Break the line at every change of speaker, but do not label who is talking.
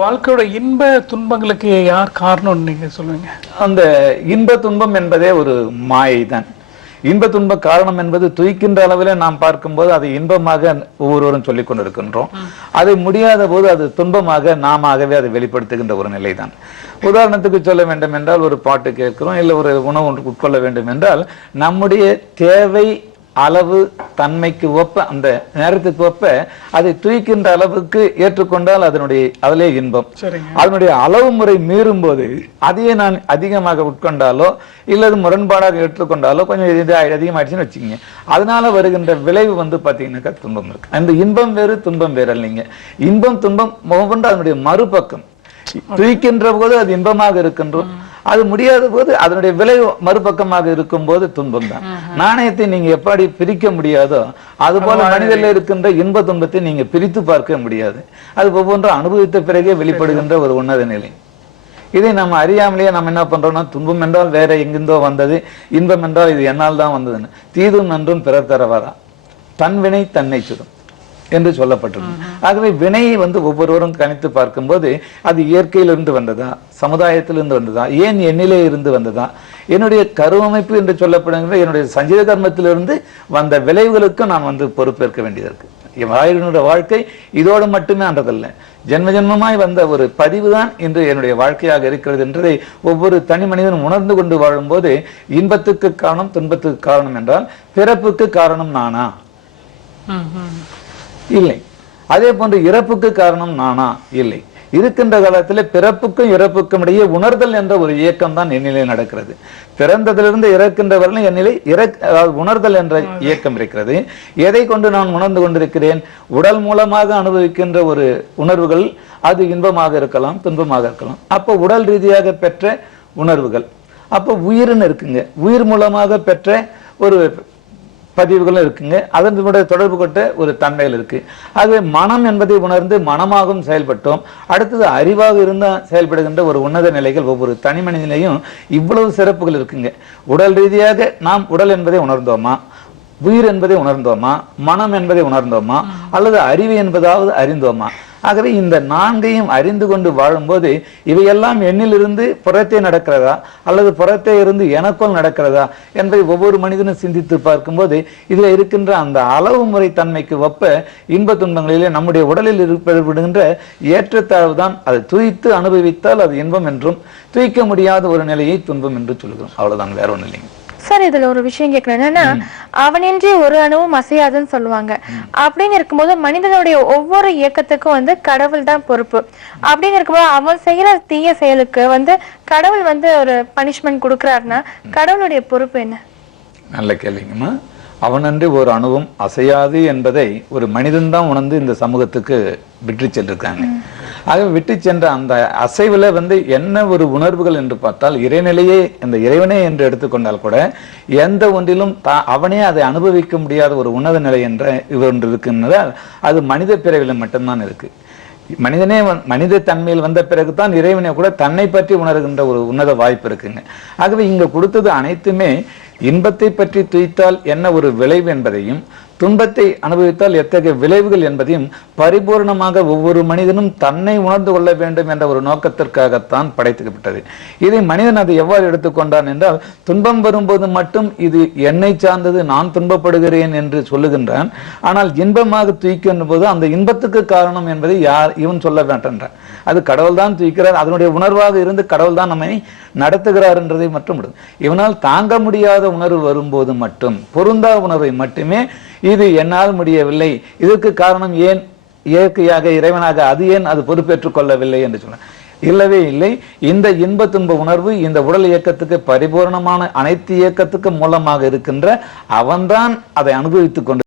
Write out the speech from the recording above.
வாழ்க்கையோட இன்ப துன்பங்களுக்கு யார் காரணம்னு நீங்க சொல்லுவீங்க?
அந்த இன்ப துன்பம் என்பதே ஒரு மாயை தான் இன்ப துன்ப காரணம் என்பது துய்க்கின்ற அளவில் நாம் பார்க்கும்போது அதை இன்பமாக ஒவ்வொருவரும் சொல்லிக் கொண்டிருக்கின்றோம். அதை முடியாத போது அது துன்பமாக நாமவே அதை வெளிப்படுத்துகின்ற ஒரு நிலைதான். உதாரணத்துக்கு சொல்ல வேண்டும் என்றால் ஒரு பாட்டு கேட்கிறோம் இல்லை ஒரு உணவு ஒன்று உட்கொள்ள வேண்டும் என்றால் நம்முடைய தேவை அளவு தன்மைக்கு ஒப்ப அந்த நேரத்துக்கு ஒப்ப அதை தூய்க்கின்ற அளவுக்கு ஏற்றுக்கொண்டால் அதனுடைய அதிலே இன்பம். அதனுடைய அளவு முறை மீறும் போது அதையே நான் அதிகமாக உட்கொண்டாலோ இல்லது முரண்பாடாக ஏற்றுக்கொண்டாலோ கொஞ்சம் இது அதிகமாயிடுச்சுன்னு வச்சுக்கோங்க. அதனால வருகின்ற விளைவு வந்து பாத்தீங்கன்னாக்கா துன்பம் இருக்கு. அந்த இன்பம் வேறு துன்பம் வேறு இல்லைங்க இன்பம் துன்பம் ஒவ்வொன்று அதனுடைய மறுபக்கம். துய்க்கின்ற போது அது இன்பமாக இருக்கின்றோம் அது முடியாத போது அதனுடைய விளைவு மறுபக்கமாக இருக்கும் போது துன்பம் தான். நாணயத்தை நீங்க எப்படி பிரிக்க முடியாதோ அது போல மனிதர்ல இருக்கின்ற இன்ப துன்பத்தை நீங்க பிரித்து பார்க்க முடியாது. அது ஒவ்வொன்றும் அனுபவித்த பிறகே வெளிப்படுகின்ற ஒரு உன்னத நிலை. இதை நம்ம அறியாமலேயே நம்ம என்ன பண்றோம்னா துன்பம் என்றால் வேற எங்கிருந்தோ வந்தது இன்பம் என்றால் இது என்னால் தான் வந்ததுன்னு. தீதும் நன்றும் பிறர் தர வரா தன் வினை தன்னை சுடும். என்று சொல்லப்பட்டிருந்தது ஆகவே வினையை வந்து ஒவ்வொருவரும் கணித்து பார்க்கும்போது அது இயற்கையிலிருந்து வந்ததா? சமுதாயத்திலிருந்து வந்ததா? ஏன் என்னிலே இருந்து வந்ததா? என்னுடைய கருவமைப்பு என்று சொல்லப்படுகின்ற என்னுடைய சஞ்சீத கர்மத்திலிருந்து வந்த விளைவுகளுக்கும் நான் வந்து பொறுப்பேற்க வேண்டியது இருக்கு என்னுடைய வாழ்க்கை இதோடு மட்டுமே அன்றதல்ல. ஜென்ம ஜென்மமாய் வந்த ஒரு பதிவு தான் இன்று என்னுடைய வாழ்க்கையாக இருக்கிறது என்றதை ஒவ்வொரு தனி மனிதனும் உணர்ந்து கொண்டு வாழும்போது இன்பத்துக்கு காரணம் துன்பத்துக்கு காரணம் என்றால் பிறப்புக்கு காரணம் நானா? இல்லை. அதே போன்று இறப்புக்கு காரணம் நானா? இல்லை. இருக்கின்ற காலத்துல பிறப்புக்கும் இறப்புக்கும் இடையே உணர்தல் என்ற ஒரு இயக்கம் தான் என்னிலே நடக்கிறது. பிறந்ததிலிருந்து இறக்கின்ற வரையிலும் என்னிலே இறக் அதாவது உணர்தல் என்ற இயக்கம் இருக்கிறது. எதை கொண்டு நான் உணர்ந்து கொண்டிருக்கிறேன்? உடல் மூலமாக அனுபவிக்கின்ற ஒரு உணர்வுகள் அது இன்பமாக இருக்கலாம் துன்பமாக இருக்கலாம். அப்போ உடல் ரீதியாக பெற்ற உணர்வுகள். அப்போ உயிர்னு இருக்குங்க. உயிர் மூலமாக பெற்ற ஒரு பதிவுகளும் இருக்குங்க. அதனுடைய தொடர்பு கொண்ட ஒரு தன்மையில் இருக்கு. ஆகவே மனம் என்பதை உணர்ந்து மனமாகவும் செயல்பட்டோம். அடுத்தது அறிவாக இருந்தா செயல்படுகின்ற ஒரு உன்னத நிலைகள் ஒவ்வொரு தனி மனிதனையும் இவ்வளவு சிறப்புகள் இருக்குங்க. உடல் ரீதியாக நாம் உடல் என்பதை உணர்ந்தோமா? உயிர் என்பதை உணர்ந்தோமா? மனம் என்பதை உணர்ந்தோமா? அல்லது அறிவு என்பதாவது அறிந்தோமா? ஆகவே இந்த நான்கையும் அறிந்து கொண்டு வாழும்போது இவையெல்லாம் எண்ணிலிருந்து புறத்தே நடக்கிறதா? அல்லது புறத்தே இருந்து எனக்குள் நடக்கிறதா? என்பதை ஒவ்வொரு மனிதனும் சிந்தித்து பார்க்கும்போது இதில் இருக்கின்ற அந்த அளவு முறை தன்மைக்கு ஒப்ப இன்ப துன்பங்களிலே நம்முடைய உடலில் ஏற்படுகின்ற ஏற்றத்தாழ்வு தான் அதை துய்த்து அனுபவித்தால் அது இன்பம் என்றும் துய்க்க முடியாத ஒரு நிலையை துன்பம் என்று சொல்கிறோம். அவ்வளவுதான் வேற ஒன்றும் இல்லைங்க.
சார் இதுல ஒரு விஷயம் கேட்கணும். என்னன்னா அவனின்றி ஒரு அணுவும் அசையாதுன்னு சொல்லுவாங்க. அப்படின்னு இருக்கும்போது மனிதனுடைய ஒவ்வொரு இயக்கத்துக்கும் வந்து கடவுள் தான் பொறுப்பு. அப்படின்னு இருக்கும்போது அவன் செய்யற தீய செயலுக்கு வந்து கடவுள் வந்து ஒரு பனிஷ்மெண்ட் கொடுக்கறாருன்னா கடவுளுடைய பொறுப்பு என்ன?
நல்ல கேள்விங்கம்மா. அவனன்றி ஒரு அணுவும் அசையாது என்பதை ஒரு மனிதன் தான் உணர்ந்து இந்த சமூகத்துக்கு விட்டு சென்றிருக்காங்க. ஆக விட்டு சென்ற அந்த அசைவில் வந்து என்ன ஒரு உணர்வுகள் என்று பார்த்தால் இறைநிலையே இந்த இறைவனே என்று எடுத்துக்கொண்டால் கூட எந்த ஒன்றிலும் தா அவனே அதை அனுபவிக்க முடியாத ஒரு உணவு நிலை என்ற இது ஒன்று இருக்கின்றதால் அது மனித பிறவில மட்டும்தான் இருக்கு. மனிதனே மனித தன்மையில் வந்த பிறகு தான் இறைவனை கூட தன்னை பற்றி உணர்கின்ற ஒரு உன்னத வாய்ப்பு இருக்குங்க. ஆகவே இங்கே கொடுத்தது அனைத்துமே இன்பத்தை பற்றி துய்த்தால் என்ன ஒரு விளைவு என்பதையும் துன்பத்தை அனுபவித்தால் எத்தகைய விளைவுகள் என்பதையும் பரிபூர்ணமாக ஒவ்வொரு மனிதனும் தன்னை உணர்ந்து கொள்ள வேண்டும் என்ற ஒரு நோக்கத்திற்காகத்தான் படைத்துக்கப்பட்டது. இதை மனிதன் அதை எவ்வாறு எடுத்துக்கொண்டான் என்றால் துன்பம் வரும்போது மட்டும் இது என்னை சார்ந்தது நான் துன்பப்படுகிறேன் என்று சொல்லுகின்றான். ஆனால் இன்பமாக துய்க்கின்ற போது அந்த இன்பத்துக்கு காரணம் என்பதை யார் இவன் சொல்ல வேண்டான் அது கடவுள் தான் துய்க்கிறார் அதனுடைய உணர்வாக இருந்து கடவுள் தான் நம்மை நடத்துகிறார் என்றதை மட்டும் இவனால் தாங்க முடியாத உணர்வு வரும்போது மட்டும் பொருந்தா உணர்வை மட்டுமே இது என்னால் முடியவில்லை. இதற்கு காரணம் ஏன்? இயற்கையாக இறைவனாக அது ஏன் அது பொறுப்பேற்றுக் கொள்ளவில்லை என்று சொன்ன இல்லவே இல்லை. இந்த இன்ப துன்ப உணர்வு இந்த உடல் இயக்கத்துக்கு பரிபூர்ணமான அனைத்து இயக்கத்துக்கு மூலமாக இருக்கின்ற அவன்தான் அதை அனுபவித்துக் கொண்டு